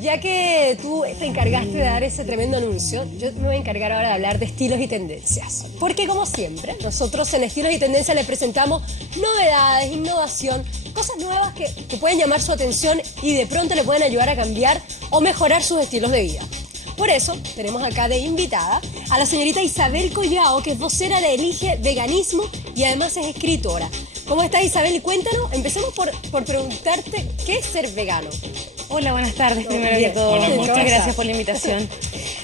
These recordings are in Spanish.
Ya que tú te encargaste de dar ese tremendo anuncio, yo me voy a encargar ahora de hablar de estilos y tendencias. Porque como siempre, nosotros en Estilos y Tendencias les presentamos novedades, innovación, cosas nuevas que pueden llamar su atención y de pronto le pueden ayudar a cambiar o mejorar sus estilos de vida. Por eso, tenemos acá de invitada a la señorita Isabel Collao, que es vocera de Elige Veganismo y además es escritora. ¿Cómo estás, Isabel? Cuéntanos, empecemos por preguntarte, ¿qué es ser vegano? Hola, buenas tardes, primero que todo. Hola, Muchas gracias por la invitación.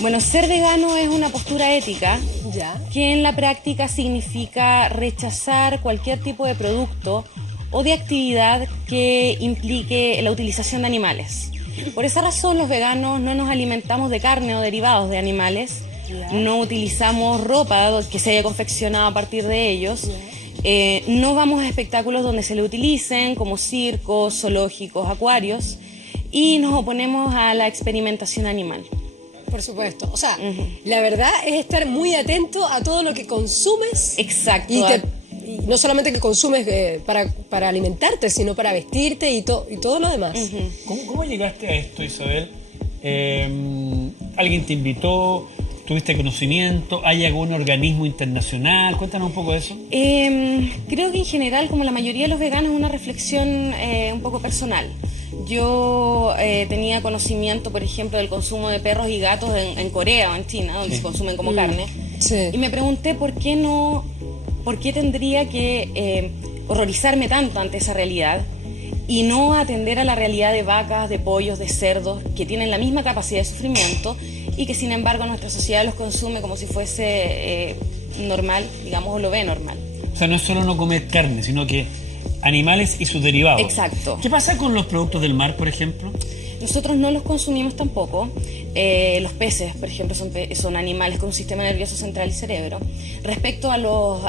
Bueno, ser vegano es una postura ética ¿Ya? que en la práctica significa rechazar cualquier tipo de producto o de actividad que implique la utilización de animales. Por esa razón, los veganos no nos alimentamos de carne o derivados de animales, no utilizamos ropa que se haya confeccionado a partir de ellos, no vamos a espectáculos donde se le utilicen, como circos, zoológicos, acuarios, y nos oponemos a la experimentación animal. Por supuesto. O sea, la verdad es estar muy atento a todo lo que consumes. Exacto. Y no solamente que consumes para alimentarte, sino para vestirte y todo lo demás. ¿Cómo llegaste a esto, Isabel? ¿Alguien te invitó? ¿Tuviste conocimiento? ¿Hay algún organismo internacional? Cuéntanos un poco de eso. Creo que en general, como la mayoría de los veganos, es una reflexión un poco personal. Yo tenía conocimiento, por ejemplo, del consumo de perros y gatos en Corea o en China, donde se consumen como carne. Sí. Y me pregunté por qué tendría que horrorizarme tanto ante esa realidad y no atender a la realidad de vacas, de pollos, de cerdos, que tienen la misma capacidad de sufrimiento y que sin embargo nuestra sociedad los consume como si fuese normal, digamos, o lo ve normal. O sea, no es solo no comer carne, sino que animales y sus derivados. Exacto. ¿Qué pasa con los productos del mar, por ejemplo? Nosotros no los consumimos tampoco. Los peces, por ejemplo, son animales con un sistema nervioso central y cerebro. Respecto a los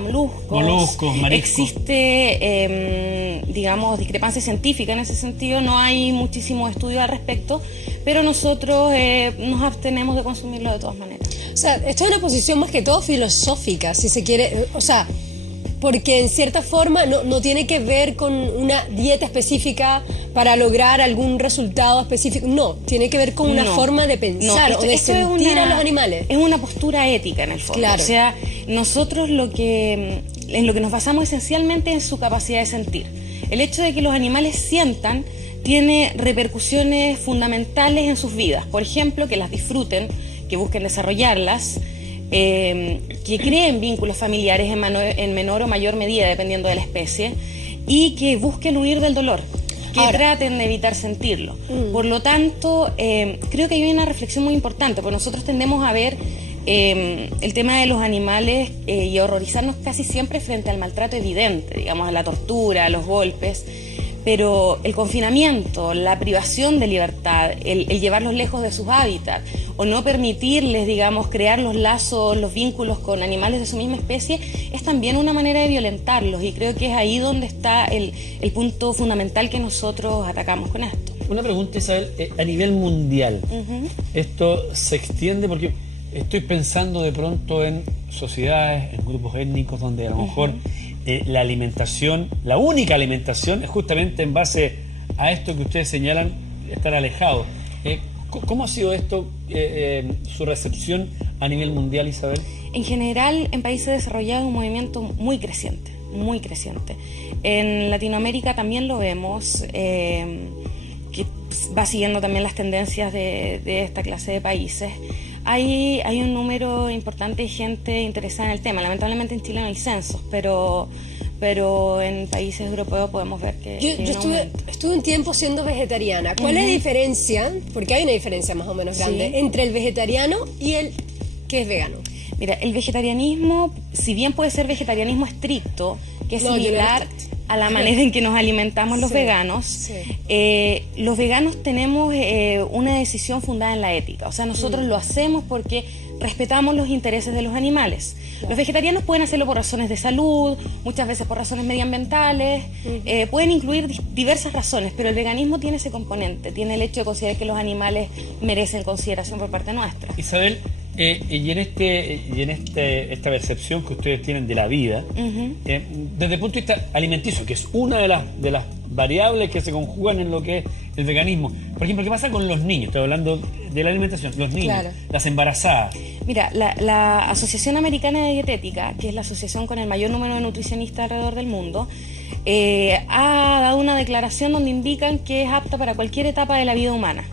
moluscos, mariscos, existe, digamos, discrepancia científica en ese sentido. No hay muchísimo estudio al respecto, pero nosotros nos abstenemos de consumirlo de todas maneras. O sea, esto es una posición más que todo filosófica, si se quiere. O sea, porque en cierta forma no tiene que ver con una dieta específica para lograr algún resultado específico. No, tiene que ver con una forma de pensar o de sentir a los animales. Es una postura ética en el fondo. Claro. O sea, nosotros en lo que nos basamos esencialmente es en su capacidad de sentir. El hecho de que los animales sientan tiene repercusiones fundamentales en sus vidas. Por ejemplo, que las disfruten, que busquen desarrollarlas, que creen vínculos familiares en menor o mayor medida dependiendo de la especie y que busquen huir del dolor, que traten de evitar sentirlo. Por lo tanto, creo que hay una reflexión muy importante, porque nosotros tendemos a ver el tema de los animales y a horrorizarnos casi siempre frente al maltrato evidente, digamos, a la tortura, a los golpes. Pero el confinamiento, la privación de libertad, el llevarlos lejos de sus hábitats o no permitirles, digamos, crear los lazos, los vínculos con animales de su misma especie, es también una manera de violentarlos y creo que es ahí donde está el punto fundamental que nosotros atacamos con esto. Una pregunta, Isabel, a nivel mundial, esto se extiende porque estoy pensando de pronto en sociedades, en grupos étnicos donde a lo mejor la alimentación, la única alimentación es justamente en base a esto que ustedes señalan, estar alejados. ¿Cómo ha sido esto, su recepción a nivel mundial, Isabel? En general, en países desarrollados es un movimiento muy creciente, muy creciente. En Latinoamérica también lo vemos, que va siguiendo también las tendencias de esta clase de países. Hay un número importante de gente interesada en el tema. Lamentablemente en Chile no hay censos, pero en países europeos podemos ver que yo estuve un tiempo siendo vegetariana. ¿Cuál es la diferencia? Porque hay una diferencia más o menos grande entre el vegetariano y el que es vegano. Mira, el vegetarianismo, si bien puede ser vegetarianismo estricto, que es similar a la manera en que nos alimentamos los veganos, los veganos tenemos una decisión fundada en la ética. O sea, nosotros lo hacemos porque respetamos los intereses de los animales. Los vegetarianos pueden hacerlo por razones de salud, muchas veces por razones medioambientales, pueden incluir diversas razones, pero el veganismo tiene ese componente, tiene el hecho de considerar que los animales merecen consideración por parte nuestra. Isabel, y en esta percepción que ustedes tienen de la vida, desde el punto de vista alimenticio, que es una de las variables que se conjugan en lo que es el veganismo. Por ejemplo, ¿qué pasa con los niños? Estoy hablando de la alimentación. Los niños, Claro. las embarazadas. Mira, la Asociación Americana de Dietética, que es la asociación con el mayor número de nutricionistas alrededor del mundo, ha dado una declaración donde indican que es apta para cualquier etapa de la vida humana.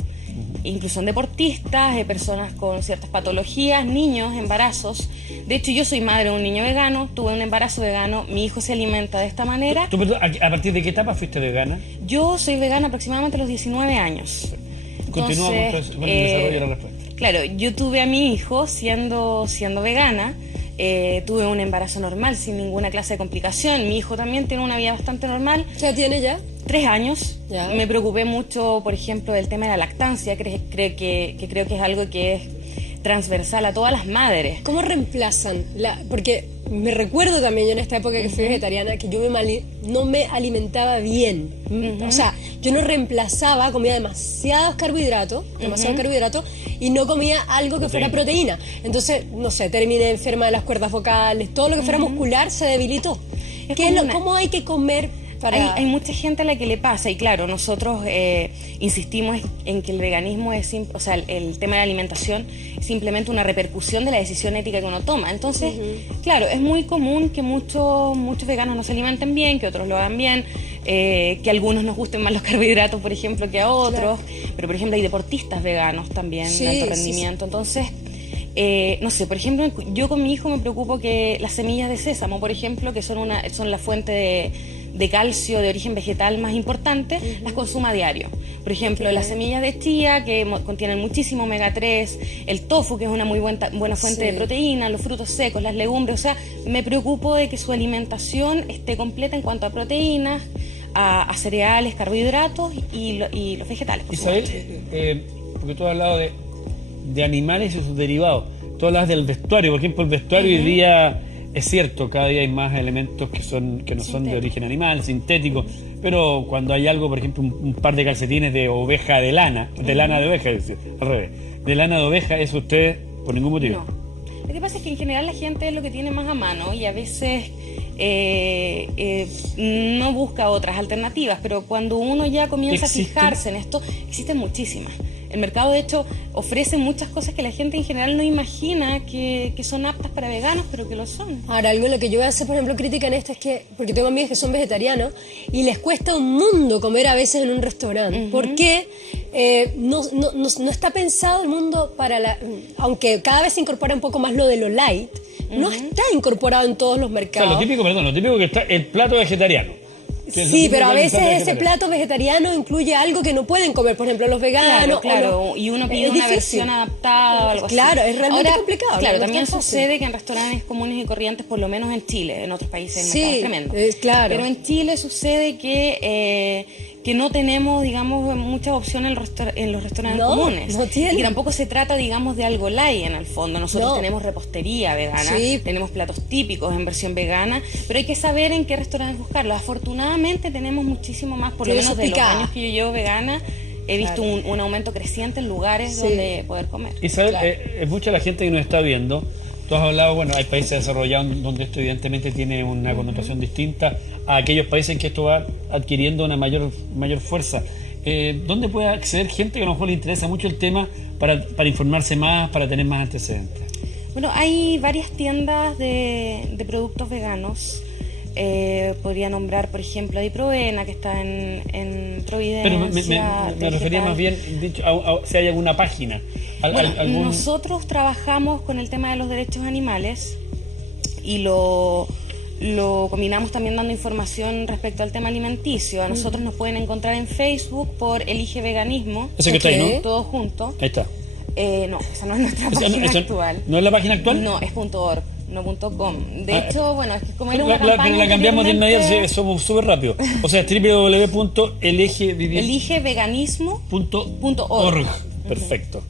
Incluso en deportistas, personas con ciertas patologías, niños, embarazos. De hecho, yo soy madre de un niño vegano, tuve un embarazo vegano, mi hijo se alimenta de esta manera. ¿Tú, perdón, a partir de qué etapa fuiste vegana? Yo soy vegana aproximadamente a los 19 años. Continúa con el desarrollo de la respuesta. Claro, yo tuve a mi hijo siendo vegana, tuve un embarazo normal, sin ninguna clase de complicación. Mi hijo también tiene una vida bastante normal. ¿Ya tiene ya? 3 años. Ya. Me preocupé mucho, por ejemplo, del tema de la lactancia, creo que es algo que es transversal a todas las madres. ¿Cómo reemplazan? Porque me recuerdo también yo en esta época que fui vegetariana que yo no me alimentaba bien. O sea, yo no reemplazaba, comía demasiados carbohidratos y no comía algo que fuera proteína. Entonces, no sé, terminé enferma de las cuerdas vocales, todo lo que fuera muscular se debilitó. ¿Cómo hay que comer? Hay mucha gente a la que le pasa, y claro, nosotros insistimos en que el veganismo es, o sea, el tema de la alimentación es simplemente una repercusión de la decisión ética que uno toma. Entonces, claro, es muy común que muchos veganos no se alimenten bien, que otros lo hagan bien, que a algunos nos gusten más los carbohidratos, por ejemplo, que a otros, pero por ejemplo hay deportistas veganos también de alto rendimiento. Entonces, no sé, por ejemplo, yo con mi hijo me preocupo que las semillas de sésamo, por ejemplo, que son la fuente de calcio de origen vegetal más importante, las consuma a diario. Por ejemplo, las semillas de chía, que contienen muchísimo omega 3, el tofu, que es una muy buena fuente de proteína, los frutos secos, las legumbres. O sea, me preocupo de que su alimentación esté completa en cuanto a proteínas, a cereales, carbohidratos y los vegetales. Isabel, porque tú has hablado de animales y sus derivados. Tú hablas del vestuario, por ejemplo, el vestuario hoy día... Es cierto, cada día hay más elementos que no son de origen animal, sintéticos, pero cuando hay algo, por ejemplo, un par de calcetines de oveja de lana de oveja, es decir, al revés, de lana de oveja, eso usted por ningún motivo. No. Lo que pasa es que en general la gente es lo que tiene más a mano y a veces no busca otras alternativas, pero cuando uno ya comienza a fijarse en esto, existen muchísimas. El mercado, de hecho, ofrece muchas cosas que la gente en general no imagina que son aptas para veganos, pero que lo son. Ahora, algo en lo que yo voy a hacer, por ejemplo, crítica en esto es que, porque tengo amigos que son vegetarianos y les cuesta un mundo comer a veces en un restaurante. Porque no está pensado el mundo para aunque cada vez se incorpora un poco más lo de lo light, no está incorporado en todos los mercados. O sea, lo típico que está el plato vegetariano. Sí, pero a veces ese plato vegetariano incluye algo que no pueden comer, por ejemplo, los veganos. Claro, y uno pide una versión adaptada o algo así. Claro, es realmente complicado. Claro, también sucede que en restaurantes comunes y corrientes, por lo menos en Chile, en otros países es tremendo. Claro. Pero en Chile sucede que no tenemos, digamos, muchas opciones en los restaurantes comunes. No tienen. Y que tampoco se trata, digamos, de algo light en el fondo. Nosotros tenemos repostería vegana, tenemos platos típicos en versión vegana, pero hay que saber en qué restaurantes buscarlos. Afortunadamente tenemos muchísimo más, por lo menos de los años que yo llevo vegana, he visto un aumento creciente en lugares donde poder comer. Isabel, es mucha la gente que nos está viendo. Tú has hablado, bueno, hay países desarrollados donde esto evidentemente tiene una connotación distinta a aquellos países en que esto va adquiriendo una mayor fuerza. ¿Dónde puede acceder gente que a lo mejor le interesa mucho el tema para informarse más, para tener más antecedentes? Bueno, hay varias tiendas de productos veganos. Podría nombrar, por ejemplo, a Diproena, que está en Providencia. Pero me refería más bien, dicho, si hay alguna página. Nosotros trabajamos con el tema de los derechos animales y lo combinamos también dando información respecto al tema alimenticio. A nosotros nos pueden encontrar en Facebook por Elige Veganismo. Ese que está ahí, ¿no? Todo junto. Ahí está. No, esa no es nuestra página actual. ¿No es la página actual? No, es .org. No .com. De hecho, bueno, es que como era una campaña... Pero la cambiamos de inmediato, somos súper rápido. O sea, www.eligeveganismo.org. Perfecto.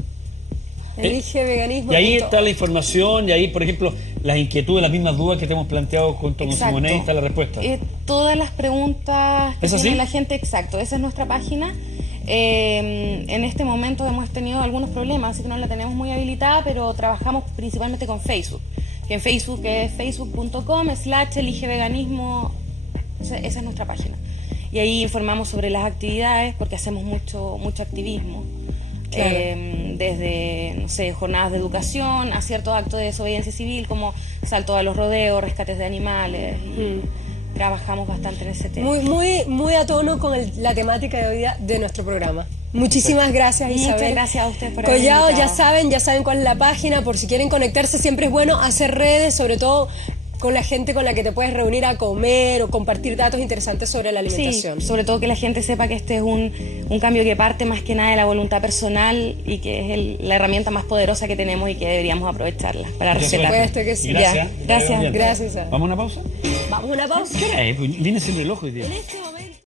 Eligeveganismo. Y ahí está la información, y ahí, por ejemplo, las inquietudes, las mismas dudas que te hemos planteado junto con Simonet, está la respuesta. Todas las preguntas que tiene la gente, exacto. Esa es nuestra página. En este momento hemos tenido algunos problemas, así que no la tenemos muy habilitada, pero trabajamos principalmente con Facebook. Que en Facebook es facebook.com/eligeveganismo, esa es nuestra página. y ahí informamos sobre las actividades porque hacemos mucho activismo. Claro. Desde, no sé, jornadas de educación a ciertos actos de desobediencia civil como salto a los rodeos, rescates de animales. Trabajamos bastante en ese tema. Muy a tono con la temática de hoy día de nuestro programa. Muchísimas gracias, Isabel. Muchas gracias a ustedes por haberme Collado, invitado. ya saben cuál es la página, por si quieren conectarse, siempre es bueno hacer redes, sobre todo con la gente con la que te puedes reunir a comer o compartir datos interesantes sobre la alimentación. Sí, sobre todo que la gente sepa que este es un cambio que parte más que nada de la voluntad personal y que es la herramienta más poderosa que tenemos y que deberíamos aprovecharla para Por respetar. supuesto que sí. Gracias. Ya, gracias. Gracias, Isabel. ¿Vamos a una pausa? Vamos a una pausa. Viene siempre el ojo hoy día. En este momento